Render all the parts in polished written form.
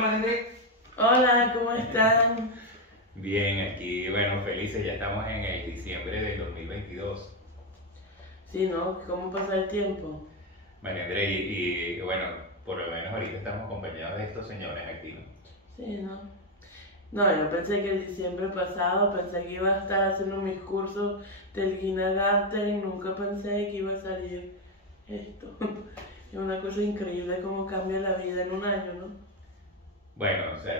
Manelet. Hola, ¿cómo están? Bien, aquí, bueno, felices, ya estamos en el diciembre del 2022. Sí, ¿no? ¿Cómo pasa el tiempo? María André, bueno, por lo menos ahorita estamos acompañados de estos señores aquí, ¿no? Sí, ¿no? No, yo pensé que el diciembre pasado pensé que iba a estar haciendo mis cursos del kindergarten y nunca pensé que iba a salir esto. Es una cosa increíble cómo cambia la vida en un año, ¿no? Bueno, o sea,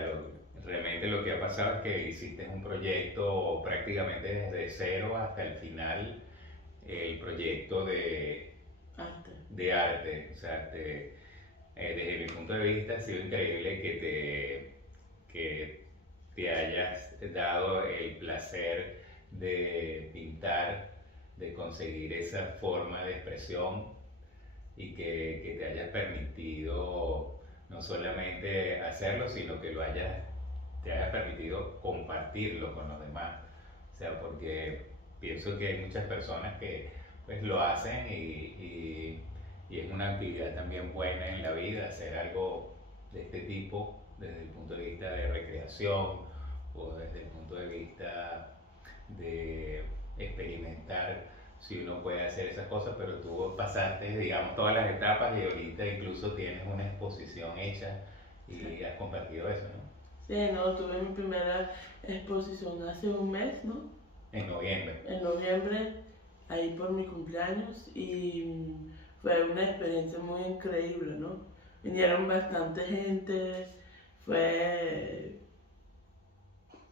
realmente lo que ha pasado es que hiciste un proyecto prácticamente desde cero hasta el final, el proyecto Arte. de arte. O sea, desde mi punto de vista ha sido increíble que te hayas dado el placer de pintar, de conseguir esa forma de expresión y que te hayas permitido no solamente hacerlo, sino que te hayas permitido compartirlo con los demás. O sea, porque pienso que hay muchas personas que pues lo hacen y es una actividad también buena en la vida, hacer algo de este tipo desde el punto de vista de recreación o desde el punto de vista de experimentar si uno puede hacer esas cosas, pero tú pasaste, digamos, todas las etapas y ahorita incluso tienes una exposición hecha y has compartido eso, ¿no? Sí, no, tuve mi primera exposición hace un mes, ¿no? En noviembre. En noviembre, ahí por mi cumpleaños y fue una experiencia muy increíble, ¿no? Vinieron bastante gente, fue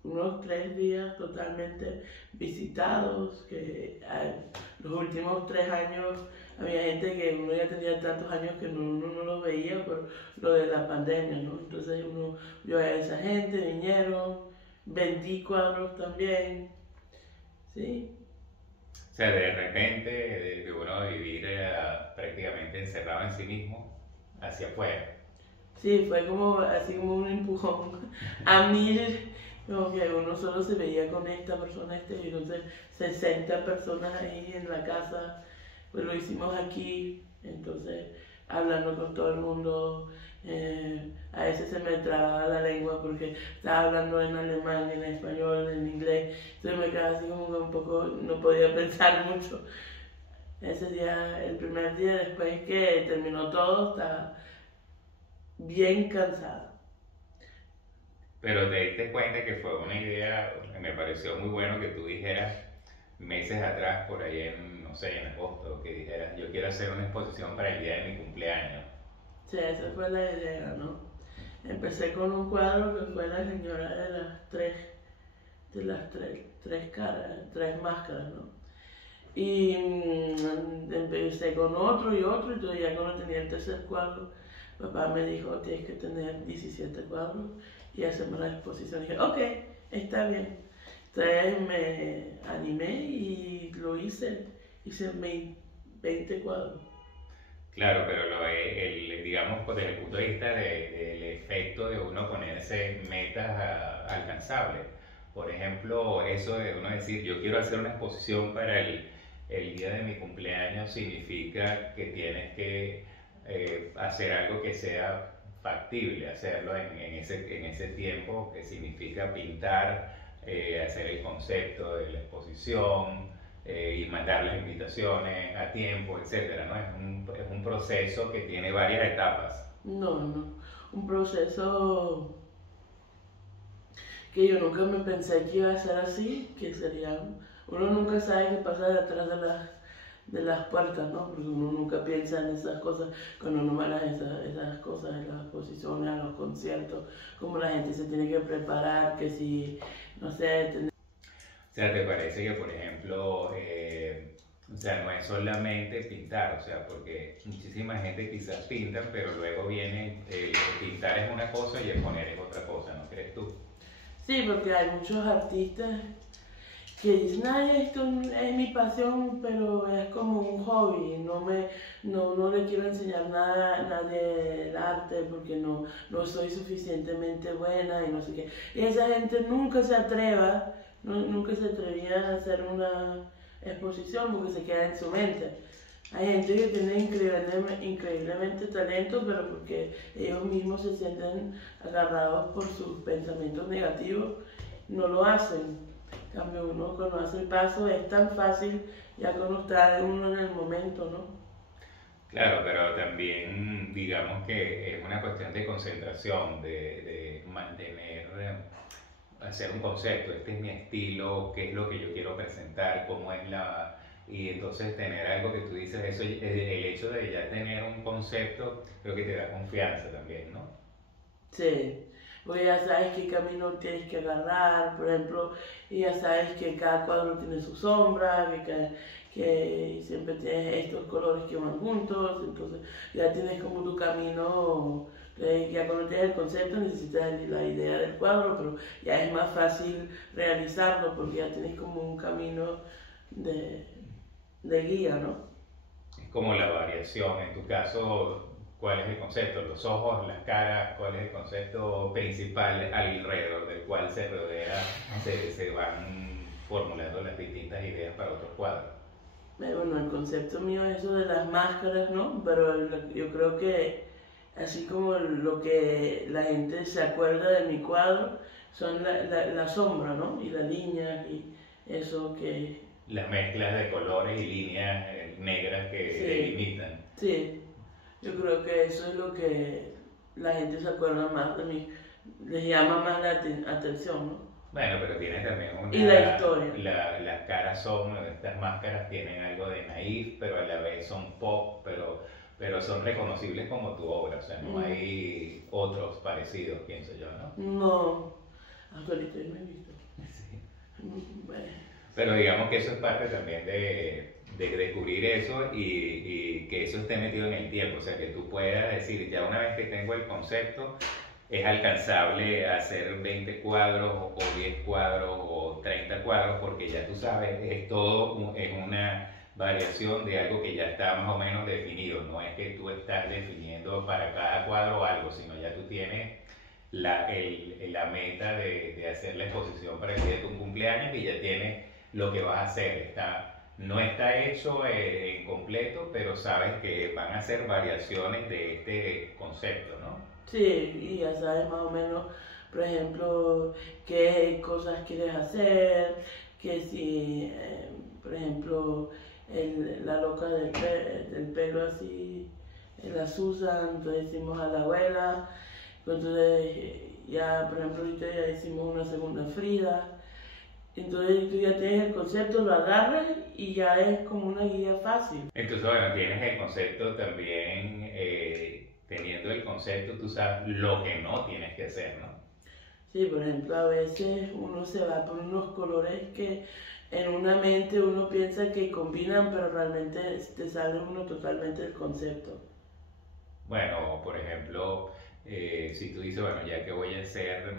unos 3 días totalmente visitados, que los últimos 3 años había gente que uno ya tenía tantos años que uno no lo veía por lo de la pandemia, ¿no? Entonces uno vio a esa gente, vinieron, vendí cuadros también, ¿sí? O sea, de repente, de uno vivir prácticamente encerrado en sí mismo, hacia afuera. Sí, fue como así como un empujón a mí, como que uno solo se veía con esta persona, y entonces 60 personas ahí en la casa, pues lo hicimos aquí, entonces hablando con todo el mundo, a veces se me trababa la lengua porque estaba hablando en alemán, en español, en inglés, entonces me quedaba así como que un poco, no podía pensar mucho. Ese día, el primer día después que terminó todo, estaba bien cansada. Pero te diste cuenta que fue una idea, me pareció muy bueno que tú dijeras meses atrás, por ahí en, no sé, en agosto, que dijeras, yo quiero hacer una exposición para el día de mi cumpleaños. Sí, esa fue la idea, ¿no? Empecé con un cuadro que fue la señora de las tres caras, tres máscaras, ¿no? Y empecé con otro y otro, y ya cuando tenía el tercer cuadro, papá me dijo, tienes que tener 17 cuadros y hacemos la exposición. Y dije, ok, está bien. Entonces me animé y lo hice 20 cuadros. Claro, pero digamos, pues, desde el punto de vista del efecto de uno ponerse metas alcanzables. Por ejemplo, eso de uno decir, yo quiero hacer una exposición para el día de mi cumpleaños, significa que tienes que hacer algo que sea factible, hacerlo en ese tiempo, que significa pintar, hacer el concepto de la exposición, y mandar las invitaciones a tiempo, etcétera, ¿no? Es un proceso que tiene varias etapas. No, no, un proceso que yo nunca me pensé que iba a ser así, que sería, uno nunca sabe qué pasa detrás de las puertas, ¿no? Porque uno nunca piensa en esas cosas cuando uno va a esas cosas, en las exposiciones, a los conciertos, cómo la gente se tiene que preparar, que si, no sé, O sea, ¿te parece que, por ejemplo, o sea, no es solamente pintar, o sea, porque muchísima gente quizás pinta, pero luego viene, pintar es una cosa y exponer es otra cosa, ¿no crees tú? sí, porque hay muchos artistas que dicen, ay, esto es mi pasión, pero es como un hobby, no le quiero enseñar nada a nadie del arte porque no soy suficientemente buena y no sé qué. Y esa gente nunca se atrevía a hacer una exposición porque se queda en su mente. Hay gente que tiene increíblemente talento, pero porque ellos mismos se sienten agarrados por sus pensamientos negativos, no lo hacen. En cambio, uno cuando hace el paso es tan fácil ya cuando está uno en el momento, ¿no? Claro, pero también digamos que es una cuestión de concentración, de mantener, hacer un concepto, este es mi estilo, qué es lo que yo quiero presentar, cómo es la... Y entonces tener algo que tú dices, eso, el hecho de ya tener un concepto, creo que te da confianza también, ¿no? Sí, porque ya sabes qué camino tienes que agarrar, por ejemplo, y ya sabes que cada cuadro tiene su sombra, que siempre tienes estos colores que van juntos, entonces ya tienes como tu camino, ya cuando tienes el concepto necesitas la idea del cuadro, pero ya es más fácil realizarlo porque ya tienes como un camino de, de guía, ¿no? Es como la variación, en tu caso, ¿cuál es el concepto? Los ojos, las caras, ¿cuál es el concepto principal alrededor del cual se rodea, se van formulando las distintas ideas para otros cuadros? Bueno, el concepto mío es eso de las máscaras, ¿no? Pero yo creo que así como lo que la gente se acuerda de mi cuadro, son la sombra, ¿no? Y la línea y eso que... Las mezclas de colores y líneas negras que Sí, delimitan. sí, yo creo que eso es lo que la gente se acuerda más de mí, les llama más la atención, ¿no? Bueno, pero tiene también Y la historia. las caras son, estas máscaras tienen algo de naif, pero a la vez son pop, pero son reconocibles como tu obra, o sea, no Mm, hay otros parecidos, pienso yo, ¿no? no, hasta ahorita no he visto. Sí. Bueno, Pero digamos que eso es parte también de descubrir eso y que eso esté metido en el tiempo, o sea, que tú puedas decir, ya una vez que tengo el concepto, es alcanzable hacer 20 cuadros o 10 cuadros o 30 cuadros porque ya tú sabes, es todo, es una variación de algo que ya está más o menos definido, no es que tú estás definiendo para cada cuadro algo, sino ya tú tienes la meta de hacer la exposición para el día de tu cumpleaños y ya tienes lo que vas a hacer. No está hecho en completo, pero sabes que van a ser variaciones de este concepto, ¿no? sí, y ya sabes más o menos, por ejemplo, qué cosas quieres hacer, que si, por ejemplo, la loca del pelo así, la Susan, entonces hicimos a la abuela, entonces ya, por ejemplo, ahorita ya hicimos una segunda Frida, entonces tú ya tienes el concepto, lo agarras y ya es como una guía fácil. Entonces, bueno, tienes el concepto también, teniendo el concepto, tú sabes lo que no tienes que hacer, ¿no? Sí, por ejemplo, a veces uno se va por unos colores que en una mente uno piensa que combinan, pero realmente te sale uno totalmente del concepto. Bueno, por ejemplo, si tú dices, bueno, ya que voy a hacer,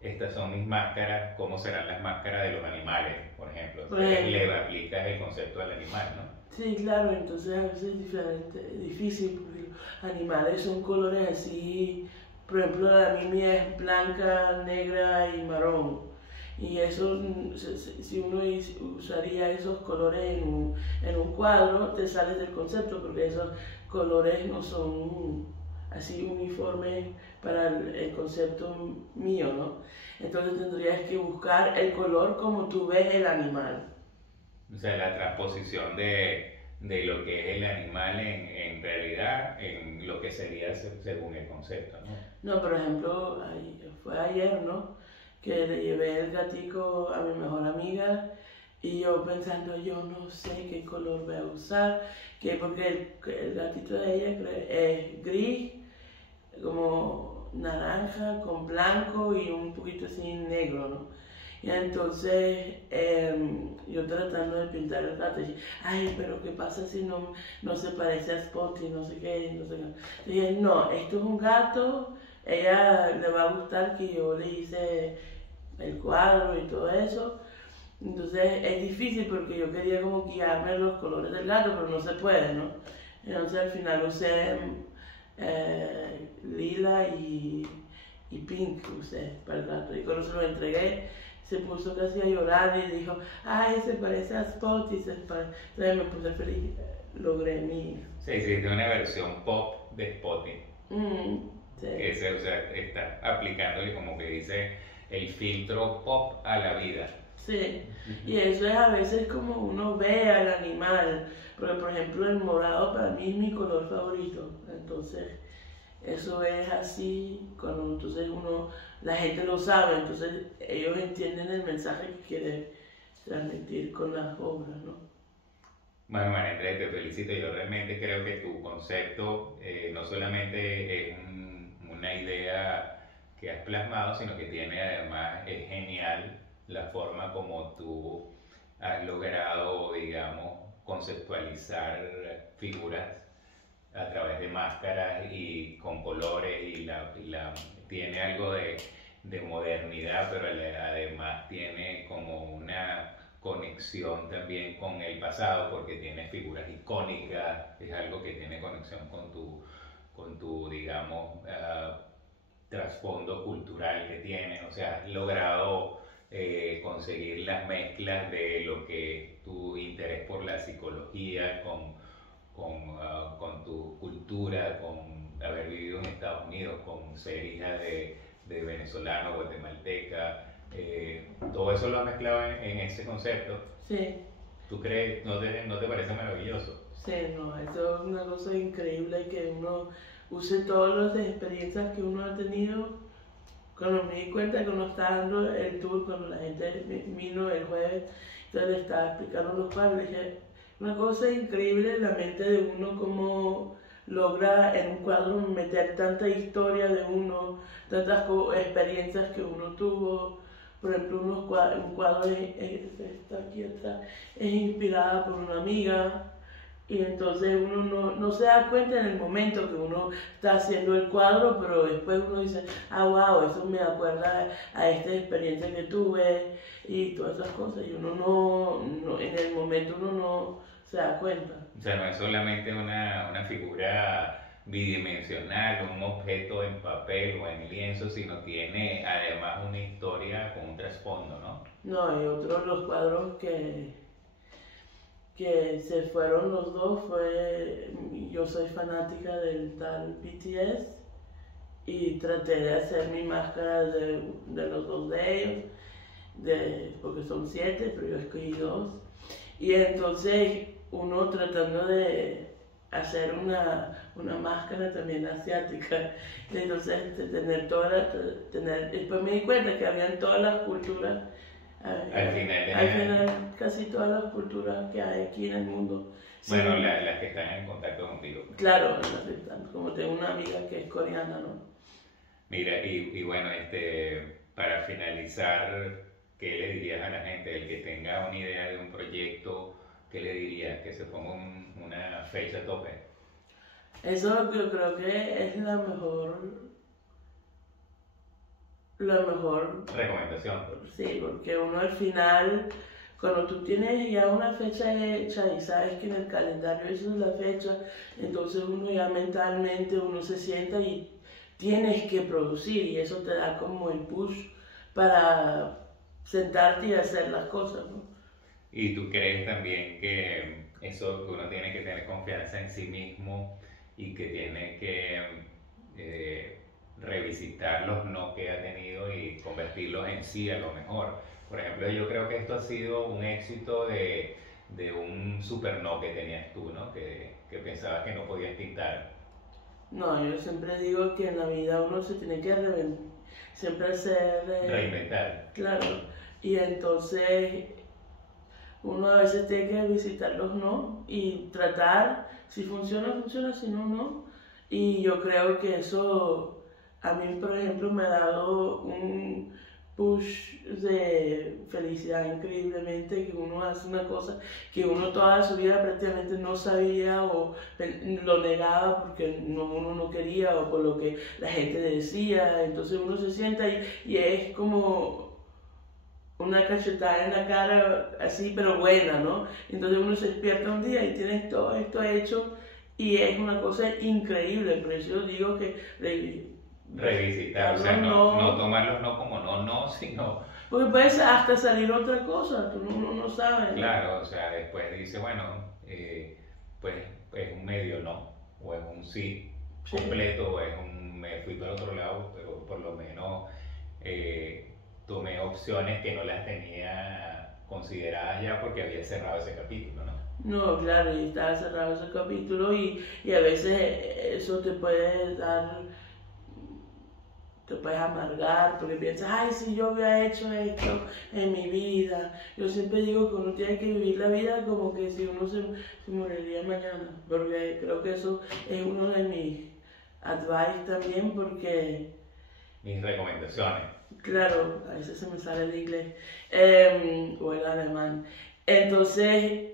estas son mis máscaras, ¿cómo serán las máscaras de los animales, por ejemplo? Por Entonces ejemplo, le aplicas el concepto al animal, ¿no? sí, claro, entonces a veces es diferente, es difícil, porque los animales son colores así, por ejemplo, la mía es blanca, negra y marrón. Y eso, si uno usaría esos colores en un cuadro, te sales del concepto, porque esos colores no son así uniformes para el concepto mío, ¿no? Entonces tendrías que buscar el color como tú ves el animal. O sea, la transposición de lo que es el animal en realidad, en lo que sería según el concepto, ¿no? No, por ejemplo, fue ayer, ¿no? Que le llevé el gatico a mi mejor amiga y yo pensando, yo no sé qué color voy a usar, que porque el gatito de ella es gris, como naranja con blanco y un poquito así negro, ¿no? Y entonces yo tratando de pintar el gato, y ay, pero ¿qué pasa si no se parece a Spotty, no sé qué, no sé qué? Y dije, no, esto es un gato, ella le va a gustar que yo le hice el cuadro y todo eso. Entonces es difícil porque yo quería como guiarme los colores del gato, pero no se puede, ¿no? Entonces al final usé lila y pink usé para el gato. Y cuando se lo entregué, se puso casi a llorar y dijo, ay, se parece a Spot y entonces me puse feliz, logré mi... Sí, hiciste una versión pop de Spotty. Sí. Ese, o sea, está aplicándole como que dice el filtro pop a la vida. Sí, y eso es a veces como uno ve al animal, porque por ejemplo el morado para mí es mi color favorito, entonces eso es así, cuando entonces la gente lo sabe, entonces ellos entienden el mensaje que quiere transmitir con las obras, ¿no? Bueno, María Andrea, te felicito. Yo realmente creo que tu concepto no solamente es una idea que has plasmado, sino que tiene además, es genial la forma como tú has logrado, digamos, conceptualizar figuras a través de máscaras y con colores tiene algo de modernidad, pero además tiene como una conexión también con el pasado porque tiene figuras icónicas, es algo que tiene conexión con tu digamos, trasfondo cultural que tiene, o sea, has logrado conseguir las mezclas de lo que es tu interés por la psicología con tu cultura, con haber vivido en Estados Unidos, con ser hija de venezolano, guatemalteca, todo eso lo has mezclado en ese concepto. Sí. ¿Tú crees, no te parece maravilloso? Sí, no, eso es una cosa increíble que uno use todas las experiencias que uno ha tenido. Cuando me di cuenta que uno estaba dando el tour, cuando la gente vino el jueves, entonces le estaba explicando los cuadros, dije, una cosa increíble la mente de uno, cómo logra en un cuadro meter tanta historia de uno, tantas experiencias que uno tuvo. Por ejemplo, un cuadro está aquí atrás, es inspirada por una amiga. Y entonces uno no se da cuenta en el momento que uno está haciendo el cuadro, pero después uno dice, ah, wow, eso me acuerda a esta experiencia que tuve y todas esas cosas. Y uno en el momento uno no se da cuenta. O sea, no es solamente una figura bidimensional, un objeto en papel o en lienzo, sino tiene además una historia con un trasfondo, ¿no? No, hay otros los cuadros que se fueron los dos yo soy fanática del tal BTS y traté de hacer mi máscara de los dos de ellos, porque son 7, pero yo escogí 2. Y entonces uno tratando de hacer una máscara también asiática, y entonces después me di cuenta que habían todas las culturas. Al final, casi todas las culturas que hay aquí en el mundo. Bueno, sí. Las que están en contacto contigo. Claro, como tengo una amiga que es coreana, ¿no? Mira, y bueno, para finalizar, ¿qué le dirías a la gente? El que tenga una idea de un proyecto, ¿qué le dirías? Que se ponga una fecha tope. Eso yo creo que es la mejor recomendación. Sí, porque uno al final, cuando tú tienes ya una fecha hecha y sabes que en el calendario esa es la fecha, entonces uno ya mentalmente uno se sienta y tienes que producir, y eso te da como el push para sentarte y hacer las cosas, ¿no? ¿Y tú crees también que eso, que uno tiene que tener confianza en sí mismo y que tiene que revisitar los no que ha tenido y convertirlos en sí a lo mejor? Por ejemplo, yo creo que esto ha sido un éxito de un super no que tenías tú, ¿no? Que pensabas que no podías pintar. No, yo siempre digo que en la vida uno se tiene que siempre hacer... reinventar. Claro, y entonces uno a veces tiene que visitar los no y tratar, si funciona, funciona, si no, no. Y yo creo que eso... A mí, por ejemplo, me ha dado un push de felicidad increíblemente, que uno hace una cosa que uno toda su vida prácticamente no sabía o lo negaba porque uno no quería o por lo que la gente decía. Entonces uno se sienta y es como una cachetada en la cara, así, pero buena, ¿no? Entonces uno se despierta un día y tienes todo esto hecho y es una cosa increíble. Por eso yo digo que... revisitar, o sea, no tomarlos no como no, sino Porque puede hasta salir otra cosa, tú no sabes. Claro, o sea, después dice, bueno, pues es un medio no, o es un sí Sí. completo, o es un me fui para otro lado, pero por lo menos tomé opciones que no las tenía consideradas ya porque había cerrado ese capítulo, ¿no? No, claro, y está cerrado ese capítulo y a veces eso te puede dar, te puedes amargar porque piensas, ay, si yo hubiera hecho esto en mi vida. Yo siempre digo que uno tiene que vivir la vida como que si uno se moriría mañana, porque creo que eso es uno de mis advice también porque, Mis recomendaciones. claro, a veces se me sale el inglés o el alemán. Entonces,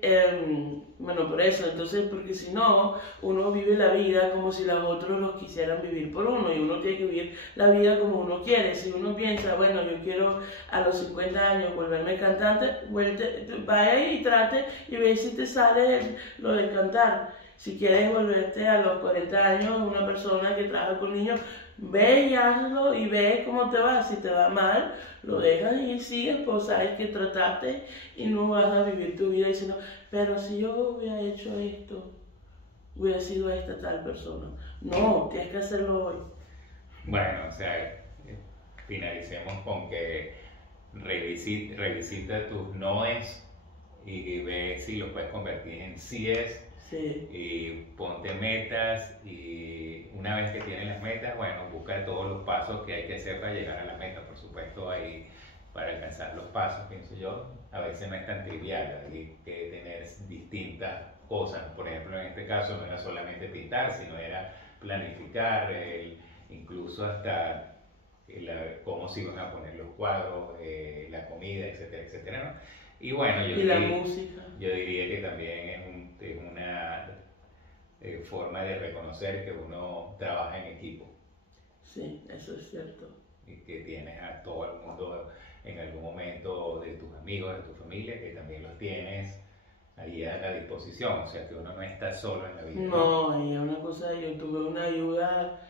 bueno, por eso, entonces, porque si no, uno vive la vida como si los otros los quisieran vivir por uno y uno tiene que vivir la vida como uno quiere. Si uno piensa, bueno, yo quiero a los 50 años volverme cantante, vaya y trate y ve si te sale lo de cantar. Si quieres volverte a los 40 años una persona que trabaja con niños, ve y hazlo y ve cómo te va. Si te va mal, lo dejas y sigues, pues sabes que trataste y no vas a vivir tu vida diciendo, pero si yo hubiera hecho esto, hubiera sido esta tal persona. No, tienes que hacerlo hoy. Bueno, o sea, finalicemos con que revisita tus noes y ve si los puedes convertir en síes. Sí. Y ponte metas y una vez que tienes las metas, bueno, busca todos los pasos que hay que hacer para llegar a la meta. Por supuesto, ahí para alcanzar los pasos, pienso yo, a veces no es tan trivial, hay que tener distintas cosas. Por ejemplo, en este caso no era solamente pintar, sino era planificar, incluso hasta cómo se iban a poner los cuadros, la comida, etcétera, etcétera, ¿no? Y bueno, Y la música. yo diría que también es una forma de reconocer que uno trabaja en equipo Sí, eso es cierto. y que tienes a todo el mundo en algún momento de tus amigos, de tu familia, que también los tienes ahí a la disposición, o sea que uno no está solo en la vida. No, y una cosa, yo tuve una ayuda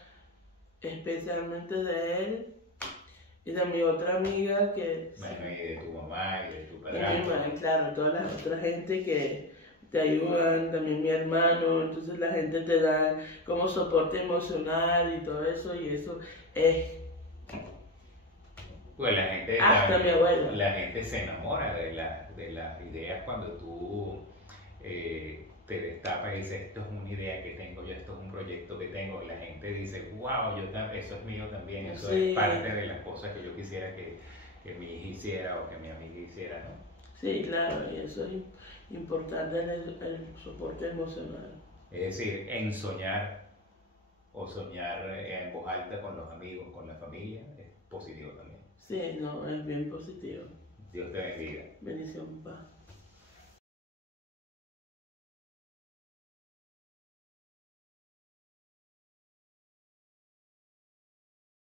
especialmente de él y de mi otra amiga que... Bueno, y de tu mamá y de tu Y mi padrastro. madre, claro, toda la otra gente que te ayudan, también mi hermano, entonces la gente te da como soporte emocional y todo eso, y eso es Pues la gente, hasta mi abuela. la gente se enamora de las ideas cuando tú te destapas y dices, esto es una idea que tengo yo, esto es un proyecto que tengo, y la gente dice, wow, eso es mío también, eso Sí. es parte de las cosas que yo quisiera que mi hija hiciera o que mi amiga hiciera, ¿no? Sí, claro, y eso es importante en el soporte emocional. Es decir, en soñar o soñar en voz alta con los amigos, con la familia, es positivo también. Sí, no, es bien positivo. Dios te bendiga. Bendición, paz.